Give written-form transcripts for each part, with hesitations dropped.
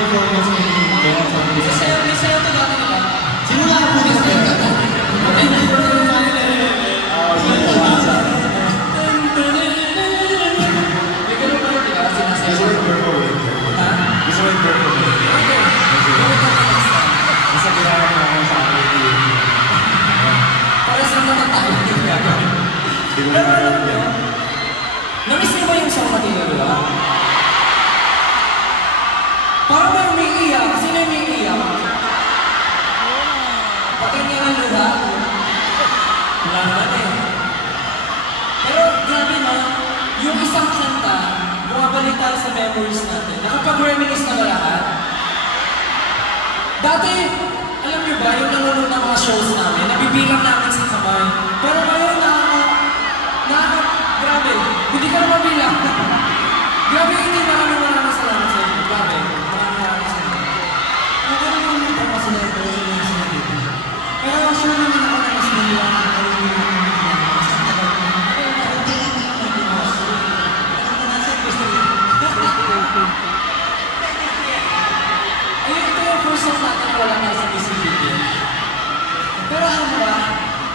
performance ni Bea sa Pilipinas. Isayaw to dati nila. Sino nga po yung Bea? May ganun ba rin nila? Sinasayaw. Gusto yung performance. Gusto yung performance. Nasa kilala na ako sa akin. Para sa naman tayo yung gagawin. Pero alam nyo, namiss niyo ba yung song natin na diba? Parang may umiiyak. Sino yung umiiyak? Pati niya ng luha? Wala naman eh. Pero grabe no, yung isang kanta, bumabalik tayo sa memories natin. Nakapag-reminisce na ba lahat? Dati, alam niyo ba, yung nanonood ng mga shows namin, nabibilang namin sa kamay. Pero ngayon, grabe, hindi ka na mabilang. Grabe, hindi maraming salamat sa inyo. Grabe, maraming salamat. Ako naman yung papasalamat ko yung sinabi ko. Pero sure naman ako na mas nililang ang kaluluwa ng mga sa tagal ko. Pero hindi naman ako nagbimas. Ako na nasa gusto rin. Ayun, ito yung first song natin na wala na sa music video. Pero alam mo ba,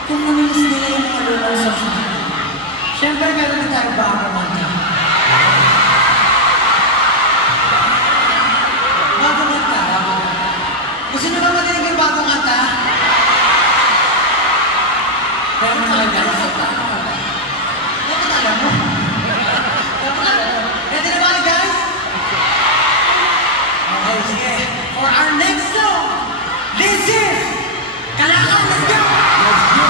kung namilis nila yung mga lumaw sa akin, siyempre meron din tayo baka kumanta. Bagong kanta. Gusto nyo ba madinig yung bagong kanta? Pero talaga, Dapat alam mo. Ready na ba kayo, guys? Okay, sige. For our next song, this is Kalakan, let's go! Let's go!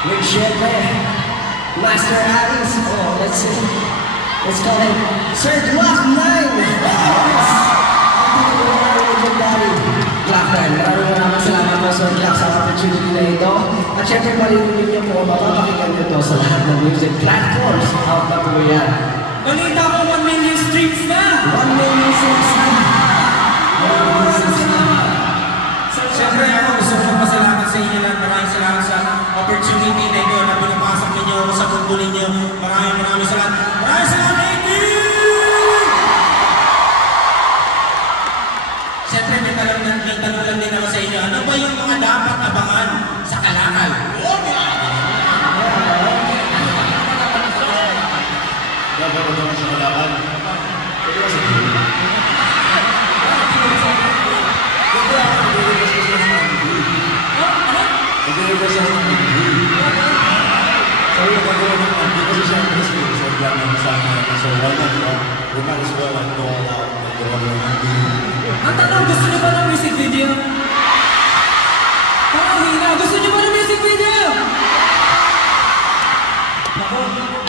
With syempre, Master Alice. Oh, let's call him Sir Glock 9. Yes! Legendary Glock 9. Maraming salamat po Sir Glock sa opportunity na ito. At syempre marinig niyo po, mapapakinggan niyo ito sa lahat ng music platforms. Out na po yan. Balita ko 1 million streams na! 1 million streams na! Siyempre ako gusto ko pasalamat sa inyo lang. Maraming salamat sa opportunity na ito na pinapasok ninyo ako sa mundo ninyo. Maraming salamat. Maraming salamat, AT! Siyempre may tanong lang din ako sa inyo. Ano ba yung mga dapat abangan sa Kalakal? Dapat ko naman siya malaman. Kaya sa Nag-request siya ng hindi. Sabi ko pag-request ng hindi kasi siya ang risk so black na kasama natin. So why not, diba? We might as well go all out and go all out ng hindi. Ang tanong, gusto niyo ba ng music video? Parang hina, gusto niyo ba ng music video? Ako,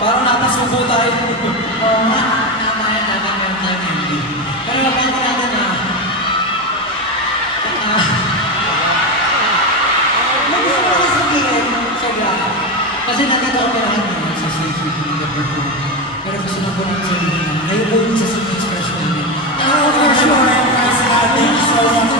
parang natasubo tayo. Oo nga, tama yan, dapat meron tayong hindi. Pero napako natin na, gusto ko lang sabihin, sobra. Kasi nagkakaoperahan naman sa stage with the perform. Pero gusto na ko lang sabihin na, ngayon po yung sa stage expression namin. For sure, maraming salamat. Thank you so much.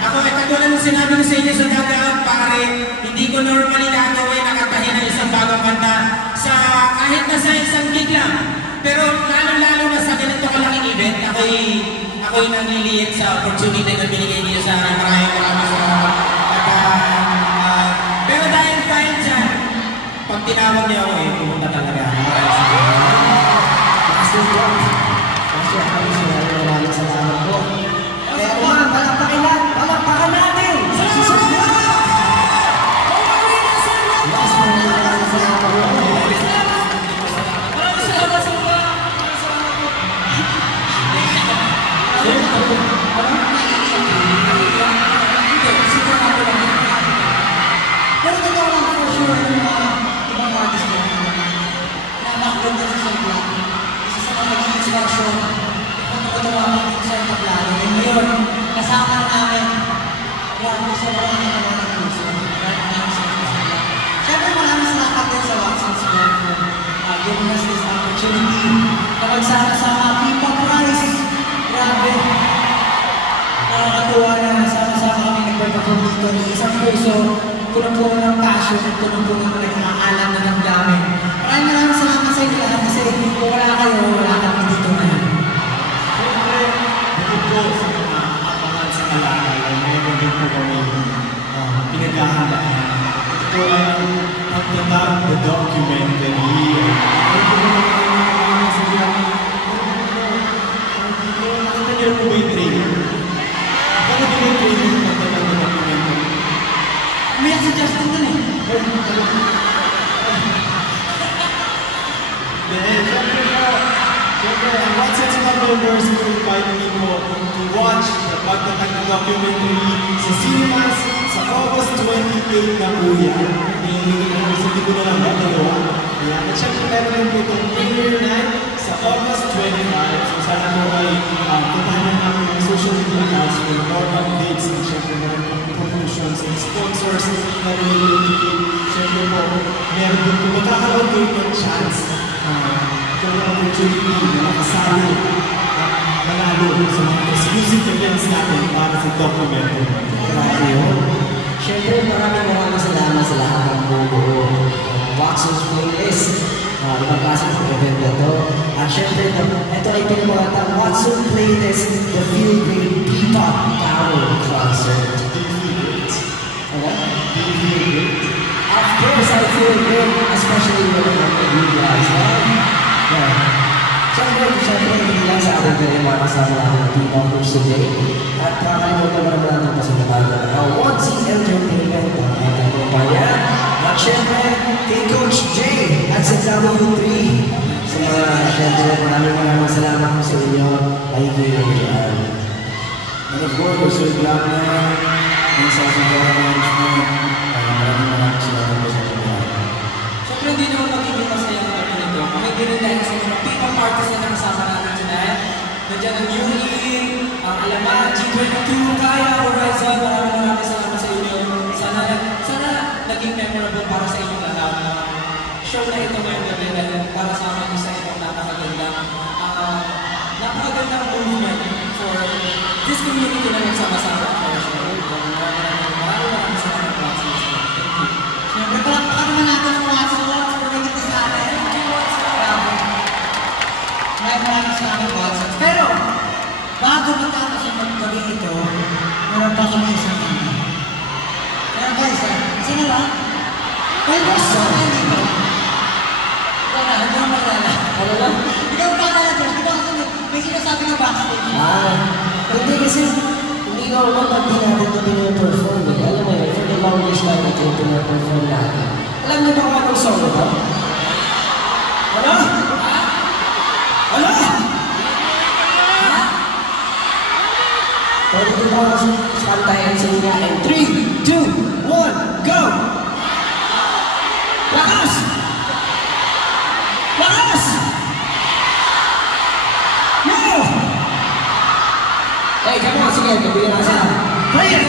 Ako ay katulad ng sinabi ko sa inyo sa dagat, pare, hindi ko normally gagawin nakatahin ng isang bagong kanta sa kahit na sa isang gig lang. Pero lalo-lalo na sa ganito kalaking event, ako'y nangliliit sa opportunity na binigay niyo sa akin. Maraming salamat. Pero dahil dyan, pag tinawag niyo ako pumunta talaga. Master Glock. Master Alice, maraming salamat po. Kaya naman, palakpakan natin! Sa Sir Glock! Yes, maraming salamat po. Maraming salamat sa mga. Pero totoo lang for sure yung mga ibang artist ko na nakulog na sa Sir Glock. Isa sa mga naging inspirasyon kung nagkatawa ko sa entablado. And ngayon, kasama namin. Grabe sa mga naman ng puso. Maraming sa Sir Glock. Siyempre maraming salamat din sa Watson's Glock for giving us this opportunity na magsama-sama Pipa Prize. Grabe. Nakakatuwa na sama-sama kami nagpapapag dito. Isang puso. Punong-puno ng passion at punong-puno ng nagkakaalam na damdamin. Maraming salamat sa inyo lahat kasi kung wala kayo, wala kami dito ngayon. Siyempre, bukod po sa mga abangan sa Kalakal, ay meron din po kami pinaghahandaan. Ito po ay ang pagtatag na documentary. Ito po ay nakita niyo po ba yung trailer? Bakit yung trailer ng pagtatag na documentary? Umiyak si Justin dun eh. Siyempre, ang Watson's Club members will invite people to watch the pagtatag na documentary sa cinemas sa August 28 na po yan. Hindi ko na lang magawa. At siyempre, meron din po itong premiere night sa August 25. So sana po ay puntahan na namin yung social media accounts for more updates and siyempre meron po promotions and sponsors na related to it. Siyempre po, meron din po magkakaroon po yung chance kung ang opportunity na makasali at manalo sa mga exclusive events natin para sa documentary. Grabe yun. Siyempre, maraming salamat sa lahat ng buo Watson's playlist. Ibang klase ng event na ito. At siyempre, ito ay pinamagatang Watson's playlist, the Feel Great P-Pop Power Concert. Of course, I feel great, especially when I'm with you guys. Siyempre, hindi lang sa atin pero mga kasama natin ng P-Pop Groups today. At kakalimutan mo naman natin pasunod ng Watsi Entertainment, ang ating kumpanya. At siyempre, kay Coach Jay at sa W3. Sa mga, siyempre, maraming salamat po sa inyo. Ay, kailangan. And of course, Sir Glock 9, and sa ating management, maraming salamat po sa inyo. naging memorable para sa inyong lahat. Show na ito ngayong gabi dahil para sa amin isa itong napakagandang movement for this community na nagsama-sama for sure. Maraming salamat po sa inyo. Thank you. Siyempre, palakpakan naman natin ang Watson for naging sa atin. Maraming salamat, Watson. Pero, bago matapos ang magdaging ito, meron pa kami isang kanta. Meron ba isa? Isa na lang? Pwede ba sa akin dito? Ikaw na, hindi mo maglala. Ano lang? Ikaw pa na lang dyan. Di ba kasi may sinasabi ng backstage? Hindi kasi, hindi normal pag di natin ito pinaperform eh. Alam mo yun, for the longest time ito yung pinaperform natin. Alam niyo ba kung anong song ito? Ano? Ano? Pwede ko ba kasi kantahin sa inyo and 3, 2, 1, go! Lakas! Lakas! No! Hey, come on, sige, bibigyan na sila. Play it!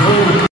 Go!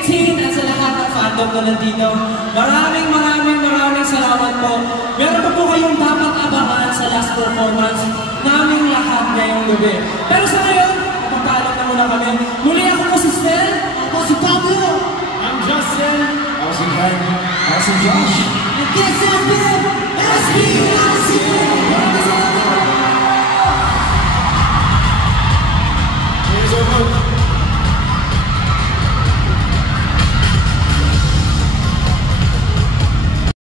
18 at sa lahat ng fandom na nandito. Maraming salamat po. Meron pa po kayong dapat abangan sa last performance naming lahat ngayong gabi. Pero sa ngayon, magpapaalam na muna kami. Muli ako po si Stel. Ako si Pablo! I'm Justin. Ako si Glenn. Ako si Josh. And this has been SBLC!